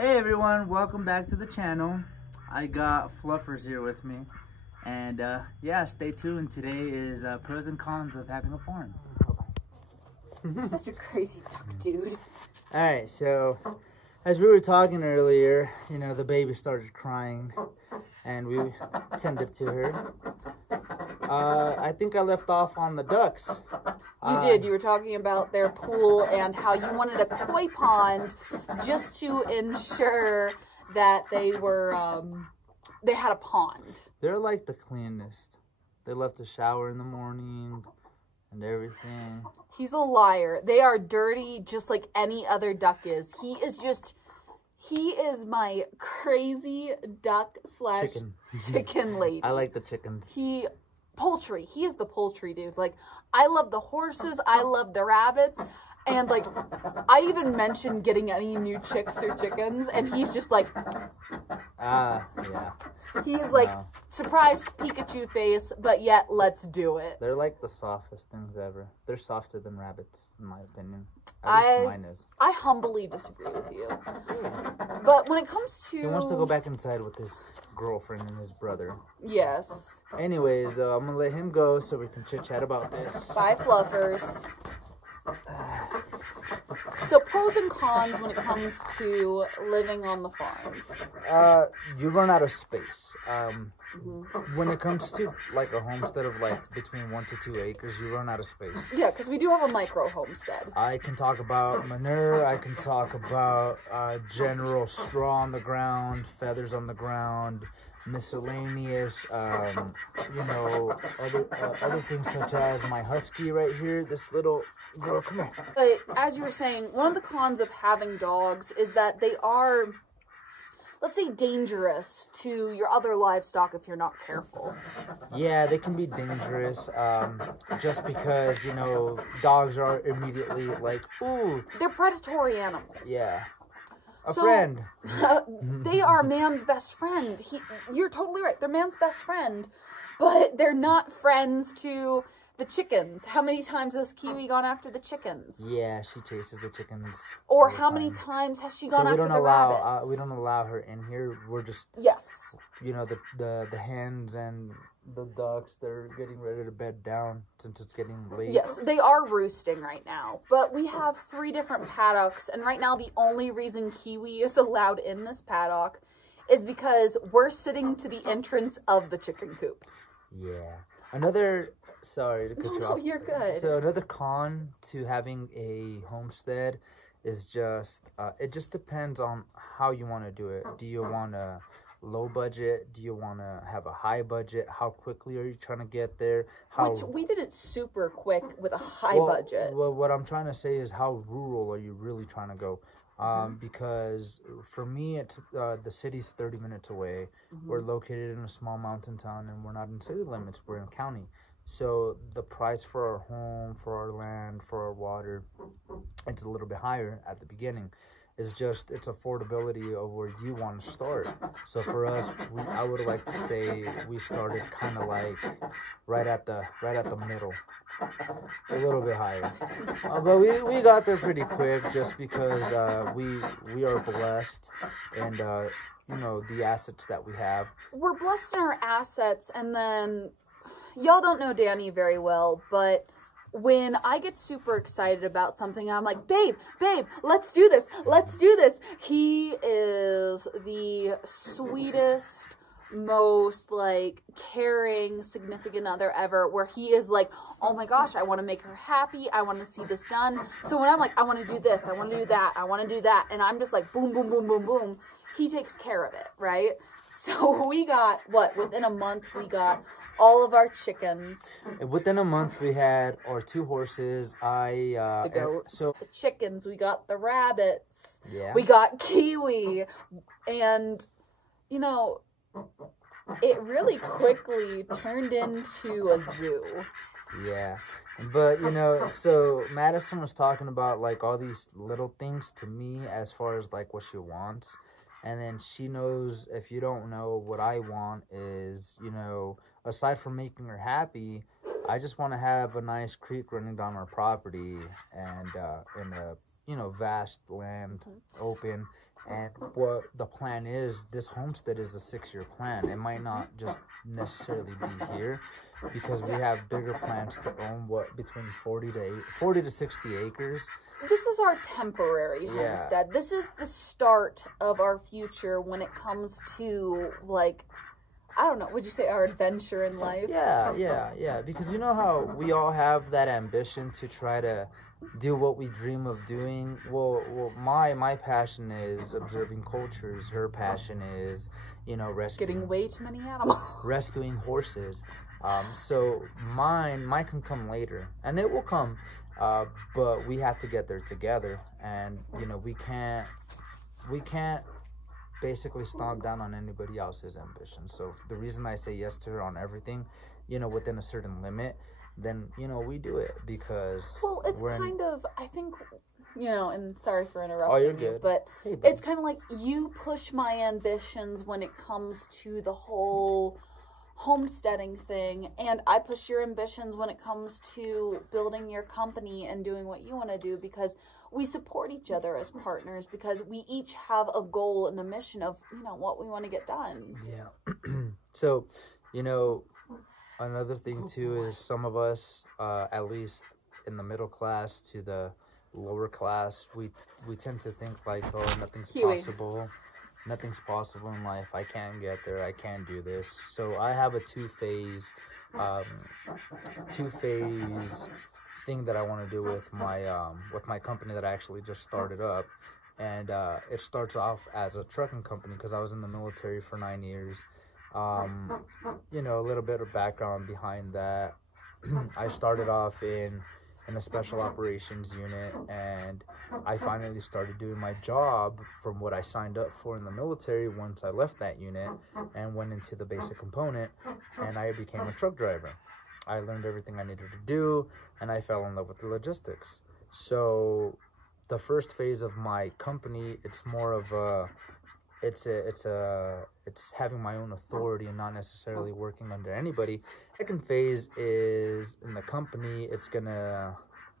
Hey everyone, welcome back to the channel. I got Fluffers here with me, and yeah, stay tuned. Today is pros and cons of having a farm. You're such a crazy duck, dude. Alright, so as we were talking earlier, you know, the baby started crying and we tended to her. I think I left off on the ducks. You did. You were talking about their pool and how you wanted a koi pond just to ensure that they were, they had a pond. They're like the cleanest. They left the shower in the morning and everything. He's a liar. They are dirty just like any other duck is. He is my crazy duck slash chicken lady. I like the chickens. Poultry. He is the poultry dude. Like, I love the horses. I love the rabbits. And, like, I even mentioned getting any new chicks or chickens, and he's just like... yeah. He's like, surprised Pikachu face, but yet, let's do it. They're like the softest things ever. They're softer than rabbits, in my opinion. At least mine is. I humbly disagree with you. But when it comes to... He wants to go back inside with his girlfriend and his brother. Yes. Anyways, though, I'm going to let him go so we can chit-chat about this. Bye, Fluffers. So, pros and cons when it comes to living on the farm. You run out of space. When it comes to, like, a homestead of, like, between 1 to 2 acres, you run out of space. Yeah, because we do have a micro homestead. I can talk about manure. I can talk about general straw on the ground, feathers on the ground, miscellaneous, you know, other things such as my husky right here, this little girl, come here. But as you were saying, one of the cons of having dogs is that they are, let's say, dangerous to your other livestock if you're not careful. Yeah, they can be dangerous, just because, you know, dogs are immediately like, ooh. They're predatory animals. Yeah. A friend. They are man's best friend. You're totally right. They're man's best friend, but they're not friends to the chickens. How many times has Kiwi gone after the chickens? Yeah, she chases the chickens. Or how many times has she gone after the rabbits? We don't allow her in here. We're just, yes. You know, the hens and the ducks, they're getting ready to bed down since it's getting late. Yes, they are roosting right now. But we have 3 different paddocks, and right now the only reason Kiwi is allowed in this paddock is because we're sitting to the entrance of the chicken coop. Yeah. Sorry to cut you off. No, you're good. So another con to having a homestead is just, it just depends on how you want to do it. Do you want to low budget? Do you want to have a high budget? How quickly are you trying to get there? Which we did it super quick with a high budget. Well, what I'm trying to say is how rural are you really trying to go? Because for me, it's the city's 30 minutes away. We're located in a small mountain town, and we're not in city limits. We're in county. So the price for our home, for our land, for our water, it's a little bit higher at the beginning. It's just, it's affordability of where you want to start. So for us, I would like to say we started kind of like right at the middle, a little bit higher. But we got there pretty quick just because we are blessed and you know, the assets that we have. We're blessed in our assets, and then y'all don't know Danny very well, but when I get super excited about something, I'm like, babe, let's do this. He is the sweetest, most, like, caring significant other ever, where he is like, oh my gosh, I want to make her happy. I want to see this done. So when I'm like, I want to do this, I want to do that, I want to do that, and I'm just like, boom, boom, boom, boom, boom, he takes care of it, right? So we got, within a month, we got all of our chickens. Within a month, we had our 2 horses. The chickens. We got the rabbits. Yeah. We got Kiwi, and you know, it really quickly turned into a zoo. Yeah, but you know, so Madison was talking about like all these little things to me as far as like what she wants, and then she knows, if you don't know, what I want is, you know, aside from making her happy, I just want to have a nice creek running down our property and in a, you know, vast land, open, And what the plan is, this homestead is a 6-year plan. It might not just necessarily be here, because we have bigger plans to own between 40 to 60 acres. This is our temporary homestead. This is the start of our future when it comes to, like, I don't know, would you say our adventure in life? Yeah. Because you know how we all have that ambition to try to do what we dream of doing? Well, my passion is observing cultures. Her passion is, rescuing. Getting way too many animals. Rescuing horses. So mine can come later, and it will come, but we have to get there together. And we can't basically stomp down on anybody else's ambition. So the reason I say yes to her on everything, within a certain limit, then we do it, because it's kind of, I think, and sorry for interrupting. Oh, you're good. But it's kind of like you push my ambitions when it comes to the whole homesteading thing, and I push your ambitions when it comes to building your company and doing what you want to do, because we support each other as partners, because we each have a goal and a mission of what we want to get done. Yeah. So another thing too is some of us, at least in the middle class to the lower class, we tend to think like, oh, nothing's possible. Nothing's possible in life. I can't get there. I can't do this. So I have a two-phase thing that I want to do with my company that I actually just started up. And it starts off as a trucking company, because I was in the military for 9 years. A little bit of background behind that. I started off in a special operations unit, and I finally started doing my job from what I signed up for in the military once I left that unit and went into the basic component, and I became a truck driver. I learned everything I needed to do, and I fell in love with the logistics. So the first phase of my company, it's more of it's having my own authority and not necessarily working under anybody. Second phase is in the company.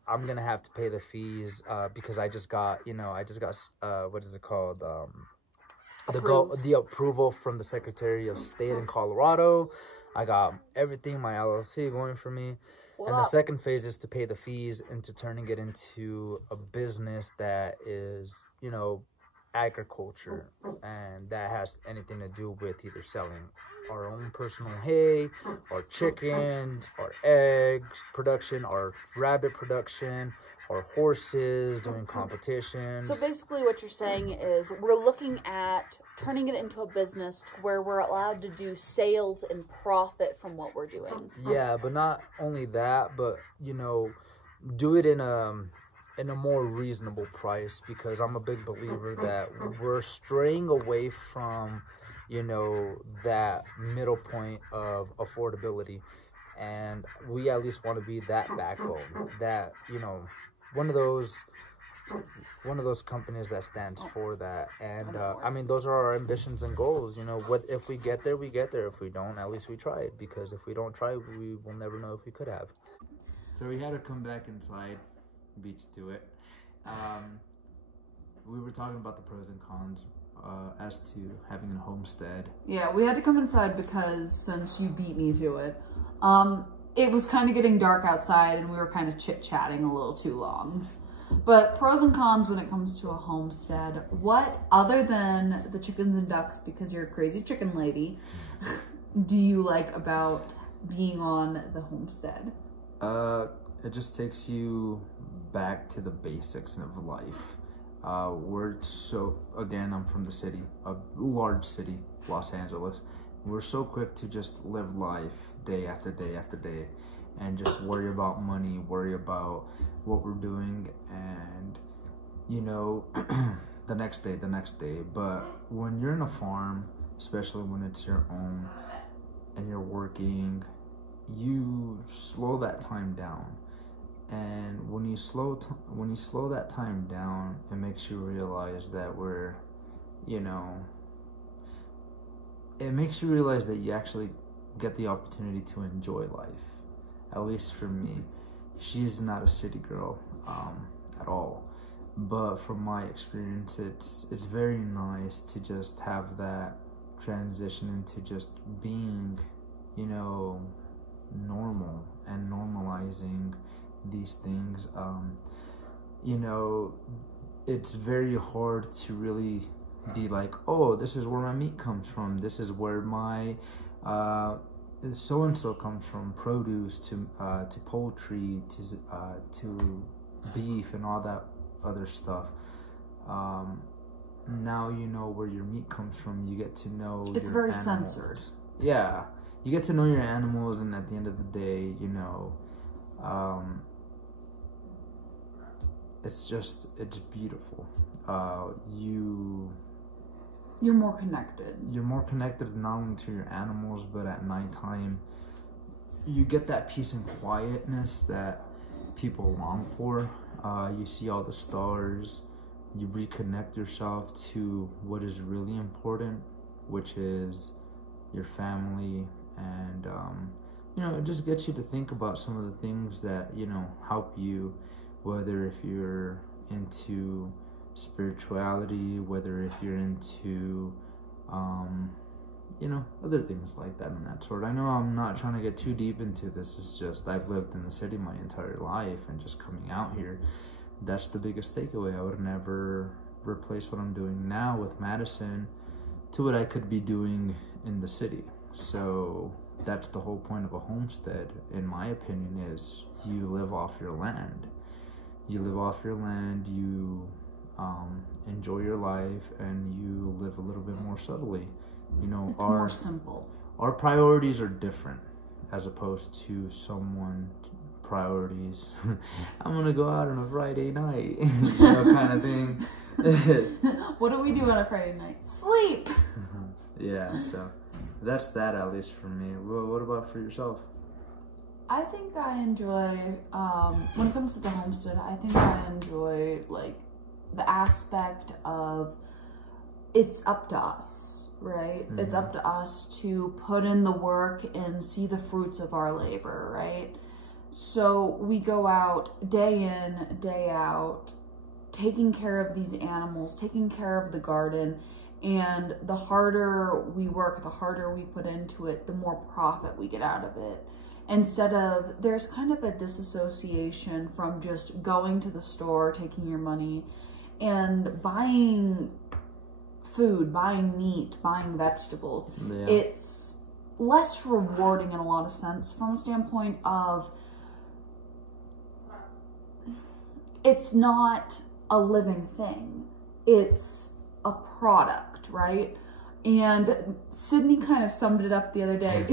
I'm gonna have to pay the fees because I just got what is it called, the approval from the Secretary of State in Colorado. I got everything, my LLC going for me. The second phase is to pay the fees into turning it into a business that is agriculture, and that has anything to do with either selling our own personal hay, our chickens, our eggs production, our rabbit production, our horses, doing competitions. So basically what you're saying is we're looking at turning it into a business to where we're allowed to do sales and profit from what we're doing. Yeah, but not only that, but do it in a more reasonable price, because I'm a big believer that we're straying away from that middle point of affordability, and we at least want to be that backbone, that one of those companies that stands for that. And I mean, those are our ambitions and goals. What if we get there, we get there. If we don't, at least we tried, because if we don't try, we will never know if we could have. So we had to come back inside, beat you to it. We were talking about the pros and cons as to having a homestead. Yeah, we had to come inside because since you beat me to it, it was kind of getting dark outside and we were kind of chit-chatting a little too long. But pros and cons when it comes to a homestead, what, other than the chickens and ducks, because you're a crazy chicken lady, do you like about being on the homestead? It just takes you back to the basics of life. I'm from the city, a large city, Los Angeles. We're so quick to just live life day after day after day and just worry about money, worry about what we're doing, and the next day. But when you're in a farm, especially when it's your own and you're working, you slow that time down. And when you slow that time down, it makes you realize that it makes you realize that you actually get the opportunity to enjoy life. At least for me, she's not a city girl at all, But from my experience, it's very nice to just have that transition into just being, you know, normal and normalizing these things. You know, it's very hard to really be like, oh, this is where my meat comes from. This is where my so and so comes from. Produce to poultry to beef and all that other stuff. Now you know where your meat comes from. You get to know it's your very animals. censored. Yeah, you get to know your animals, and at the end of the day, you know, it's beautiful. You're more connected. You're more connected not only to your animals, but at nighttime, you get that peace and quietness that people long for. You see all the stars. You reconnect yourself to what is really important, which is your family, and you know, it just gets you to think about some of the things that, you know, help you, whether if you're into spirituality, whether if you're into you know, other things like that and that sort. I know I'm not trying to get too deep into this. It's just I've lived in the city my entire life, and just coming out here, that's the biggest takeaway. I would never replace what I'm doing now with Madison to what I could be doing in the city. So that's the whole point of a homestead, in my opinion, is you live off your land. You live off your land, you enjoy your life, and you live a little bit more subtly. You know, it's more simple. Our priorities are different as opposed to someone's priorities. I'm gonna go out on a Friday night, you know, kind of thing. What do we do on a Friday night? Sleep. Yeah, so that's that, at least for me. Well, what about for yourself? I think I enjoy, when it comes to the homestead, I think I enjoy, like, the aspect of it's up to us, right? Mm-hmm. It's up to us to put in the work and see the fruits of our labor, right? So we go out day in, day out, taking care of these animals, taking care of the garden, and the harder we work, the harder we put into it, the more profit we get out of it. Instead of, there's kind of a disassociation from just going to the store, taking your money, and buying food, buying meat, buying vegetables. Yeah. It's less rewarding in a lot of sense from a standpoint of it's not a living thing. It's a product, right? And Sydney kind of summed it up the other day.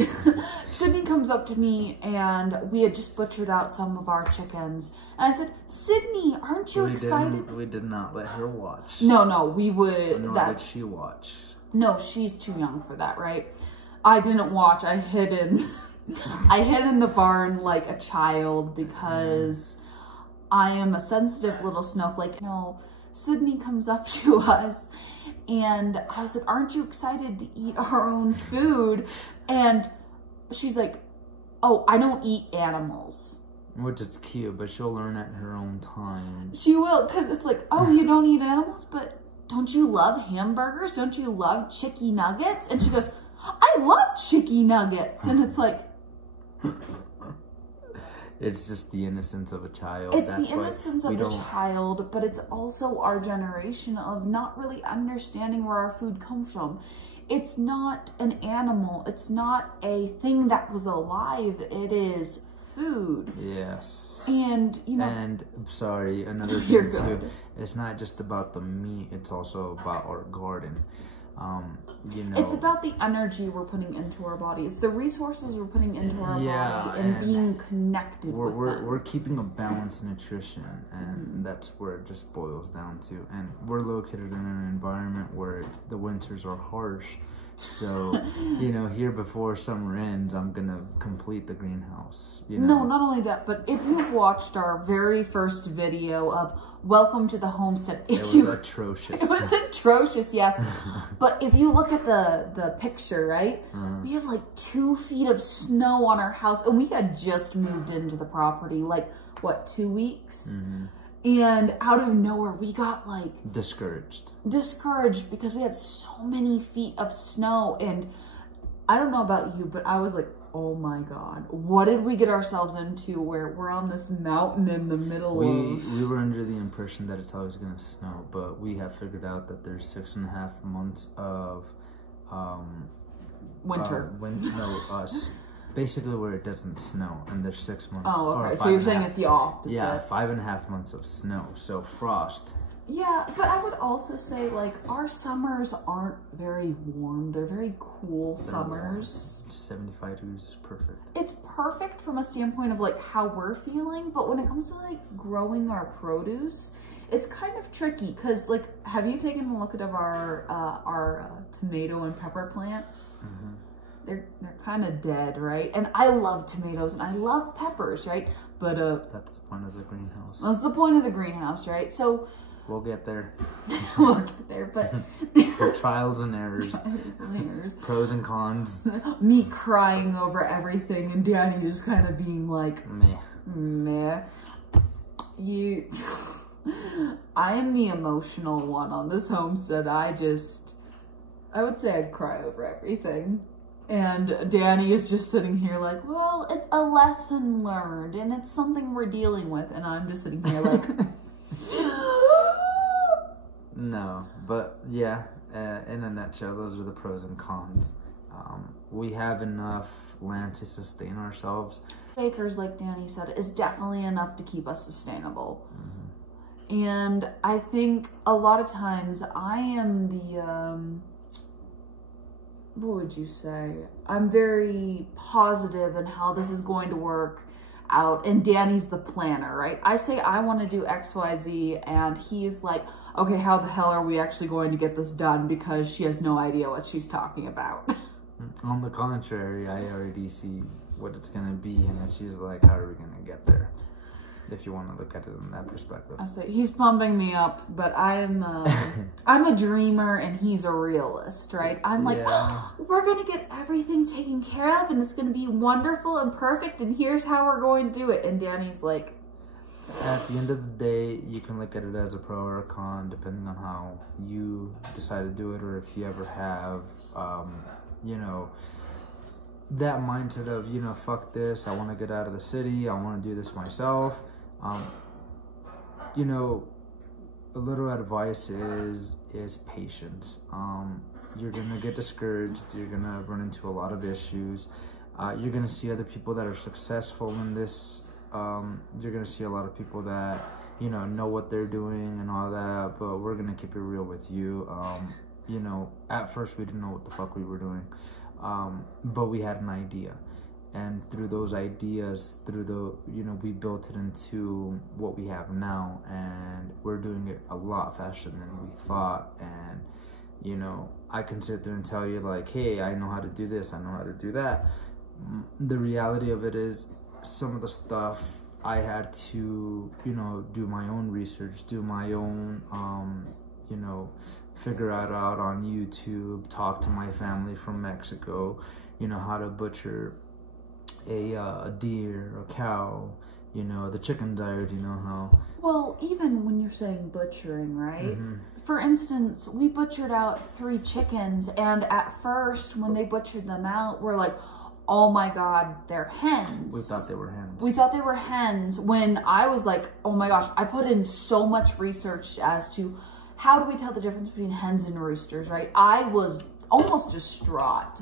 Sydney comes up to me, and we had just butchered out some of our chickens. And I said, Sydney, aren't you excited? We did not let her watch. No, we would. Nor did she watch. No, she's too young for that, right? I didn't watch. I hid in, I hid in the barn like a child because I am a sensitive little snowflake. No, Sydney comes up to us, and I was like, aren't you excited to eat our own food? And she's like, oh, I don't eat animals. Which is cute, but she'll learn at her own time. She will, because it's like, oh, you don't eat animals, but don't you love hamburgers? Don't you love chicky nuggets? And she goes, I love chicky nuggets. And it's like... It's just the innocence of a child. It's the innocence of a child, but it's also our generation of not really understanding where our food comes from. It's not an animal. It's not a thing that was alive. It is food. Yes. And, you know... And, sorry, another thing too. It's not just about the meat. It's also about our garden. You know, it's about the energy we're putting into our bodies, the resources we're putting into our body, and being connected with them. We're keeping a balanced nutrition, and that's where it just boils down to. And we're located in an environment where the winters are harsh. So, you know, here before summer ends, I'm going to complete the greenhouse. You know? No, not only that, but if you've watched our very first video of Welcome to the Homestead. It was atrocious. It was atrocious, yes. But if you look at the picture, right? We have like 2 feet of snow on our house, and we had just moved into the property, like, what, 2 weeks? And out of nowhere, we got like discouraged because we had so many feet of snow. And I don't know about you, but I was like, oh my God, what did we get ourselves into where we're on this mountain in the middle of... We were under the impression that it's always going to snow, but we have figured out that there's 6.5 months of... winter. Basically where it doesn't snow, and there's 6 months. Oh, okay. So you're saying it's the opposite. Yeah, 5.5 months of snow, so frost. Yeah, but I would also say, like, our summers aren't very warm. They're very cool summers. 75 degrees is perfect. It's perfect from a standpoint of, like, how we're feeling, but when it comes to, like, growing our produce, it's kind of tricky, because, like, have you taken a look at our tomato and pepper plants? Mm-hmm. They're kind of dead, right? And I love tomatoes and I love peppers, right? But that's the point of the greenhouse. That's the point of the greenhouse, right? So we'll get there. We'll get there, but trials and errors. Pros and cons. Me crying over everything and Danny just kind of being like, meh. I am the emotional one on this homestead. I would say I'd cry over everything. And Danny is just sitting here like, well, it's a lesson learned and it's something we're dealing with. And I'm just sitting here like... No, but yeah, in a nutshell, those are the pros and cons. We have enough land to sustain ourselves. Acres, like Danny said, is definitely enough to keep us sustainable. Mm-hmm. And I think a lot of times I am the... what would you say? I'm very positive in how this is going to work out. And Danny's the planner, right? I say I want to do X, Y, Z. And he's like, okay, how the hell are we actually going to get this done? Because she has no idea what she's talking about. On the contrary, I already see what it's going to be. And then she's like, how are we going to get there? If you want to look at it in that perspective. I say he's pumping me up, but I'm a dreamer and he's a realist, right? I'm like, oh, we're gonna get everything taken care of and it's gonna be wonderful and perfect and here's how we're going to do it. And Danny's like, at the end of the day, you can look at it as a pro or a con depending on how you decide to do it, or if you ever have, that mindset of, fuck this, I want to get out of the city, I want to do this myself. A little advice is patience. You're gonna get discouraged, you're gonna run into a lot of issues, you're gonna see other people that are successful in this, you're gonna see a lot of people that know what they're doing and all that, but we're gonna keep it real with you. At first we didn't know what the fuck we were doing, but we had an idea. And through those ideas, we built it into what we have now, and we're doing it a lot faster than we thought. And, I can sit there and tell you like, hey, I know how to do this, I know how to do that. The reality of it is some of the stuff I had to, do my own research, do my own, figure it out on YouTube, talk to my family from Mexico, how to butcher a deer, a cow, the chickens I already know how. Well, even when you're saying butchering, right? Mm-hmm. For instance, we butchered out 3 chickens, and at first, when they butchered them out, we're like, oh my God, they're hens. We thought they were hens. We thought they were hens, when I was like, oh my gosh, I put in so much research as to how do we tell the difference between hens and roosters, right? I was almost distraught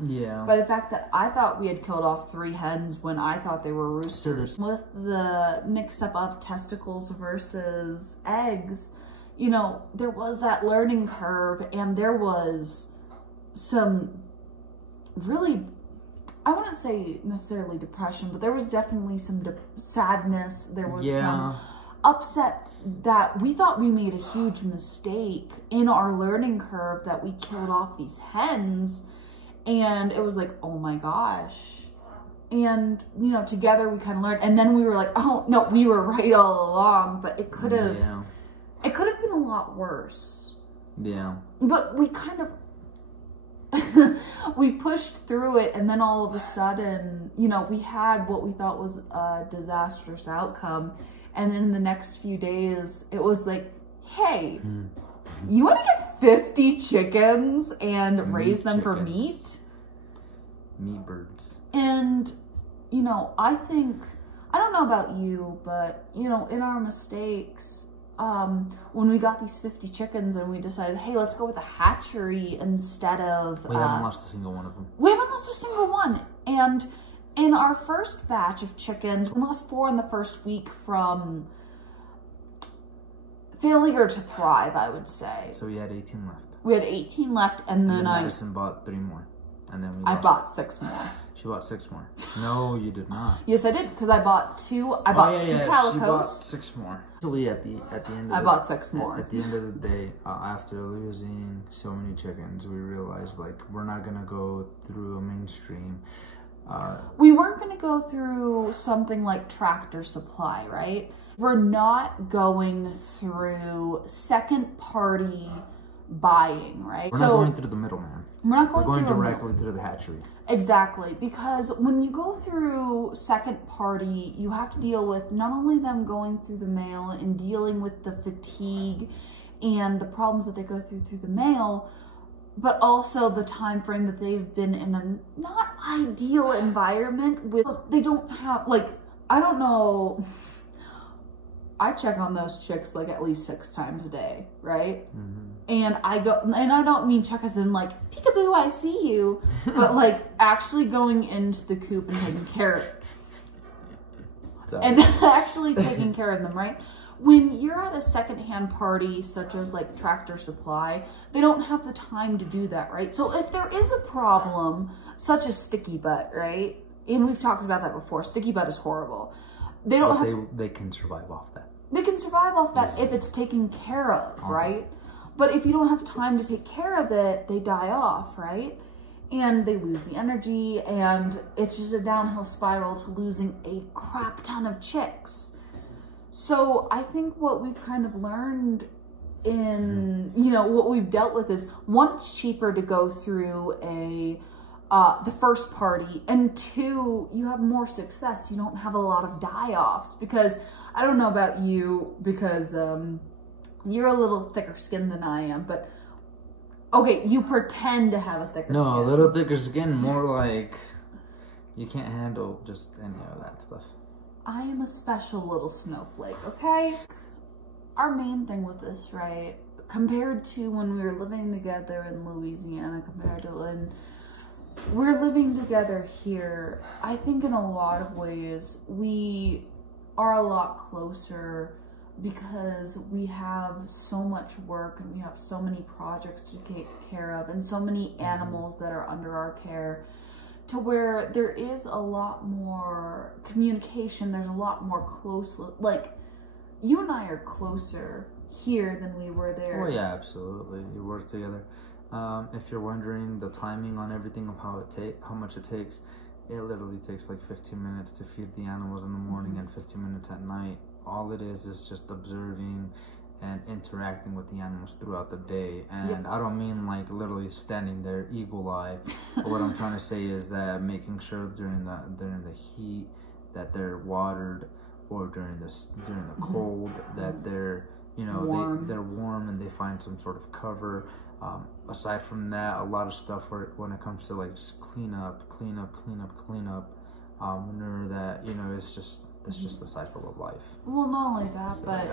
by the fact that I thought we had killed off 3 hens when I thought they were roosters. With the mix up of testicles versus eggs, there was that learning curve, and there was some really, I wouldn't say necessarily depression, but there was definitely some sadness. There was some upset that we thought we made a huge mistake in our learning curve, that we killed off these hens, and it was like, oh my gosh. And together we kind of learned, and then we were like, oh no, we were right all along, but it could have been a lot worse. But we kind of we pushed through it, and then all of a sudden we had what we thought was a disastrous outcome. And then in the next few days, it was like, hey, you want to get 50 chickens and raise them for meat? Meat birds. And, you know, I think, I don't know about you, but, you know, in our mistakes, when we got these 50 chickens and we decided, hey, let's go with a hatchery instead of... We haven't lost a single one of them. We haven't lost a single one. And in our first batch of chickens, we lost 4 in the first week from failure to thrive, I would say. So we had 18 left. We had 18 left, and then Madison bought 3 more. And then I bought 6 more. She bought 6 more. No, you did not. Yes, I did, because I bought 2. I bought 2 calicos. She bought 6 more. Actually, at the end of I bought 6 more. At the end of the day, after losing so many chickens, we realized like we're not gonna go through a mainstream. We weren't gonna go through something like Tractor Supply, right? We're not going through second party buying, right? We're not going through the middleman. We're not going, we're going directly through the hatchery. Exactly, because when you go through second party, you have to deal with not only them going through the mail and dealing with the fatigue and the problems that they go through the mail, but also the time frame that they've been in a not ideal environment with. They don't have, like, I don't know. I check on those chicks like at least 6 times a day, right? Mm-hmm. And I go, and I don't mean check as in like, peekaboo, I see you, but like actually going into the coop and taking care of it. And actually taking care of them, right? When you're at a secondhand party, such as like Tractor Supply, they don't have the time to do that, right? So if there is a problem, such as sticky butt, right? And we've talked about that before. Sticky butt is horrible. They don't have... They can survive off that. They can survive off that if it's taken care of, right? But if you don't have time to take care of it, they die off, right? And they lose the energy, and it's just a downhill spiral to losing a crap ton of chicks. So I think what we've kind of learned in, you know, what we've dealt with is, 1, it's cheaper to go through the first party, and 2, you have more success. You don't have a lot of die-offs, because I don't know about you, because you're a little thicker skinned than I am, but okay, you pretend to have a thicker skin. No, a little thicker skin, more like you can't handle just any of that stuff. I am a special little snowflake, okay? Our main thing with this, right, compared to when we were living together in Louisiana, compared to when we're living together here, I think in a lot of ways we are a lot closer, because we have so much work and we have so many projects to take care of and so many animals that are under our care, to where there is a lot more communication. There's a lot more close, like you and I are closer here than we were there. Oh yeah, absolutely. You work together. If you're wondering the timing on everything of how much it takes, it literally takes like 15 minutes to feed the animals in the morning and 15 minutes at night. All it is just observing and interacting with the animals throughout the day. And I don't mean like literally standing there eagle eye, but what I'm trying to say is that making sure during the heat that they're watered, or during the cold that they're, you know, warm. They're warm and they find some sort of cover. Aside from that, a lot of stuff when it comes to like just clean up, manure, that, you know, it's just the cycle of life. Well, not only that, so, but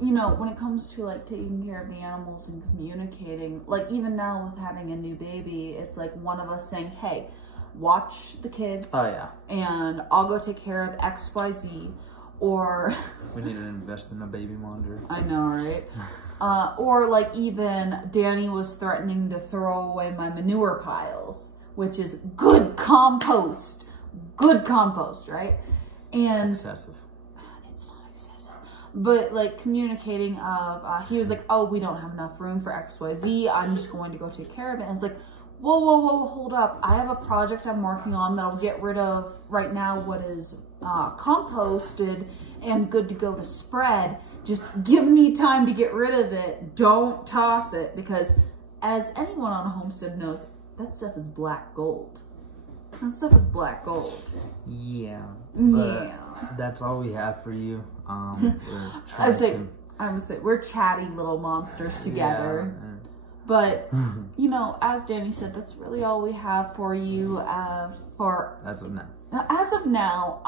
you know, when it comes to like taking care of the animals and communicating, like even now with having a new baby, it's like one of us saying, hey, watch the kids. Oh yeah. And I'll go take care of XYZ. Or we need to invest in a baby monitor. I know, right? Or like even Danny was threatening to throw away my manure piles, which is good compost, right? And it's excessive. It's not excessive, but like communicating of he was like, oh, we don't have enough room for XYZ. I'm just going to go take care of it. And it's like, whoa, hold up. I have a project I'm working on that'll get rid of right now what is composted and good to go to spread. Just give me time to get rid of it. Don't toss it, because as anyone on Homestead knows, that stuff is black gold. That stuff is black gold. Yeah. But that's all we have for you. I would say we're chatty little monsters together. Yeah. But, you know, as Danny said, that's really all we have for you as of now. As of now,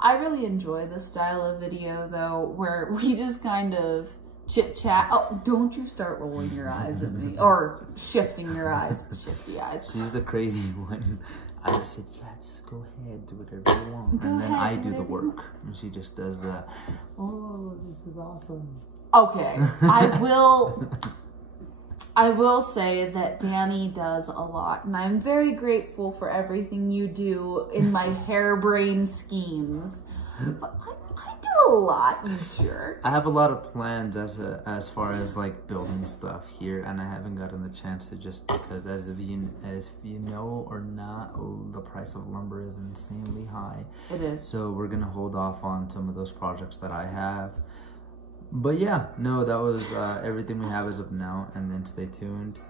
I really enjoy this style of video, though, where we just kind of chit-chat. Oh, don't you start rolling your eyes at me. Or shifting your eyes. Shifty eyes. She's the crazy one. I just said, yeah, just go ahead, do whatever you want. And then I do the work. And she just does the, oh, this is awesome. Okay, I will say that Danny does a lot, and I'm very grateful for everything you do in my harebrained schemes. But I do a lot, you jerk. I have a lot of plans as far as like building stuff here, and I haven't gotten the chance to, just because as you know or not, the price of lumber is insanely high. It is. So we're gonna hold off on some of those projects that I have. But yeah, no, that was everything we have as of now, and then stay tuned.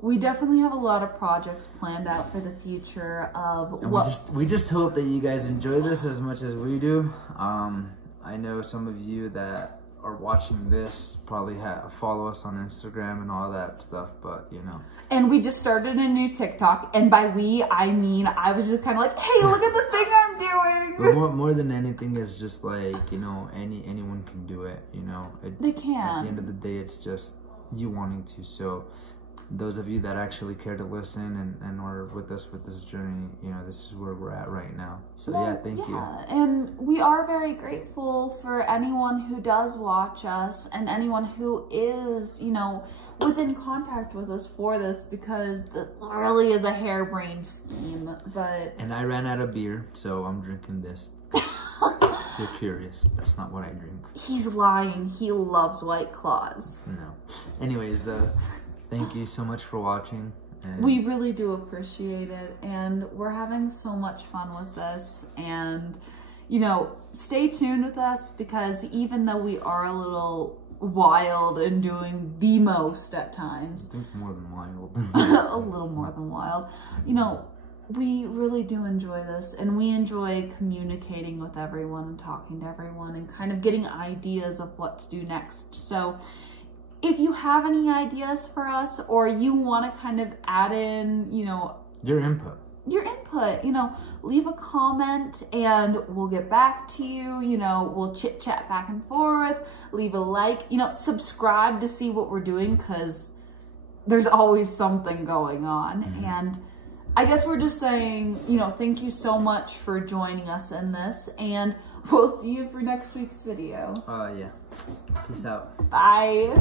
We definitely have a lot of projects planned out for the future of we just hope that you guys enjoy this as much as we do. I know some of you that are watching this probably follow us on Instagram and all that stuff, but you know. And we just started a new TikTok, and by we, I mean I was just kind of like, hey, look at the thing I'm doing. But more than anything, is just like, you know, anyone can do it, you know. They can. At the end of the day, it's just you wanting to. So those of you that actually care to listen and are with us with this journey, you know, this is where we're at right now. So yeah, thank you. And we are very grateful for anyone who does watch us and anyone who is, you know, within contact with us for this, because this really is a harebrained scheme. And I ran out of beer, so I'm drinking this. You're curious. That's not what I drink. He's lying. He loves White Claws. No. Anyways, thank you so much for watching. We really do appreciate it, and we're having so much fun with this. And, you know, stay tuned with us, because even though we are a little wild and doing the most at times, I think more than wild. a little more than wild, you know, we really do enjoy this, and we enjoy communicating with everyone and talking to everyone and kind of getting ideas of what to do next. So if you have any ideas for us, or you want to kind of add in, you know, your input, you know, leave a comment and we'll get back to you. You know, we'll chit chat back and forth, leave a like, you know, subscribe to see what we're doing, because there's always something going on. And I guess we're just saying, you know, thank you so much for joining us in this, and we'll see you for next week's video. Yeah. Peace out. Bye.